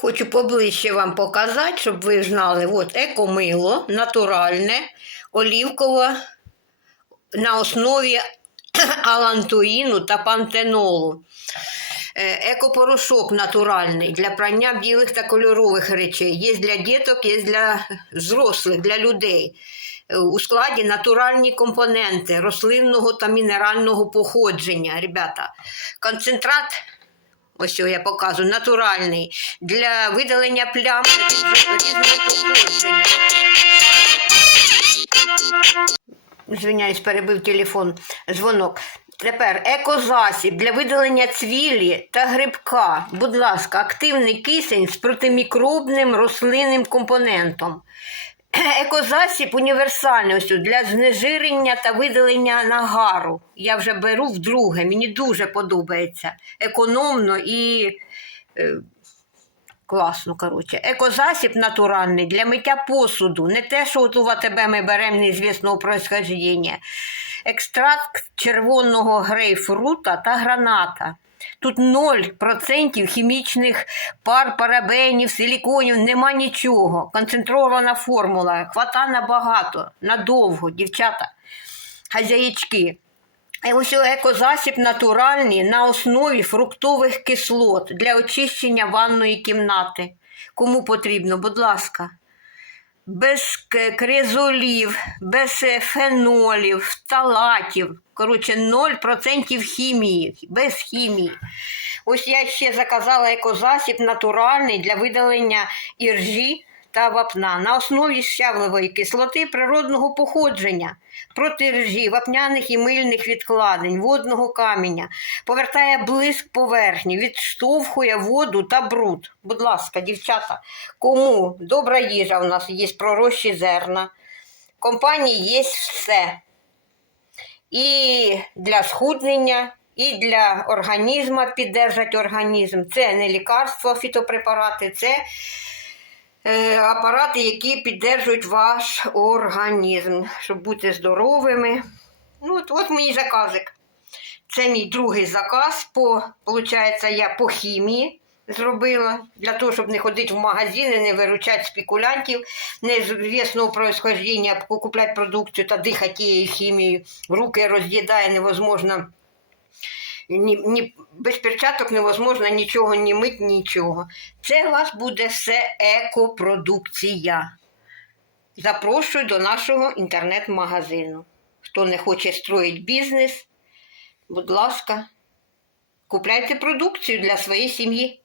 Хочу поближче вам показати, щоб ви знали. От екомило, натуральне, олівкове на основі алантуїну та пантенолу. Е, Екопорошок натуральний для прання білих та кольорових речей. Є для діток, є для взрослих, для людей. Е, У складі натуральні компоненти рослинного та мінерального походження. Ребята, концентрат, ось його я показую, натуральний для видалення плям різного. Звиняюсь, перебив телефон, дзвонок. Тепер екозасіб для видалення цвілі та грибка. Будь ласка, активний кисень з протимікробним рослинним компонентом. Екозасіб універсальний ось для знежирення та видалення нагару. Я вже беру вдруге, мені дуже подобається. Економно і е, Класно, коротше. Екозасіб натуральний для миття посуду. Не те, що от у АТБ ми беремо неізвісного происхождення. Екстракт червоного грейпфрута та граната. Тут 0% хімічних пар, парабенів, силіконів, нема нічого. Концентрована формула. Хвата набагато, надовго, дівчата, хазяїчки. Ось екозасіб натуральний на основі фруктових кислот для очищення ванної кімнати. Кому потрібно, будь ласка. Без кризолів, без е, фенолів, фталатів. Коротше, 0% хімії, без хімії. Ось я ще заказала екозасіб натуральний для видалення іржі та вапна на основі щавлевої кислоти природного походження, проти ржі, вапняних і мильних відкладень, водного каміння, повертає блиск поверхні, відштовхує воду та бруд. Будь ласка, дівчата, кому добра їжа в нас є пророщі зерна, в компанії є все і для схуднення, і для організму піддержати організм. Це не лікарство, фітопрепарати, це апарати, які піддержують ваш організм, щоб бути здоровими. Ну, от, от мій заказик. Це мій другий заказ. По, получається, я по хімії зробила для того, щоб не ходити в магазини, не виручати спекулянтів, неізвісного происхождення, купляти продукцію та дихати тією хімією. Руки роз'їдає невозможно. Ні, ні, без перчаток невозможно нічого ні мить, нічого. Це у вас буде все екопродукція. Запрошую до нашого інтернет-магазину. Хто не хоче строїти бізнес, будь ласка, купляйте продукцію для своєї сім'ї.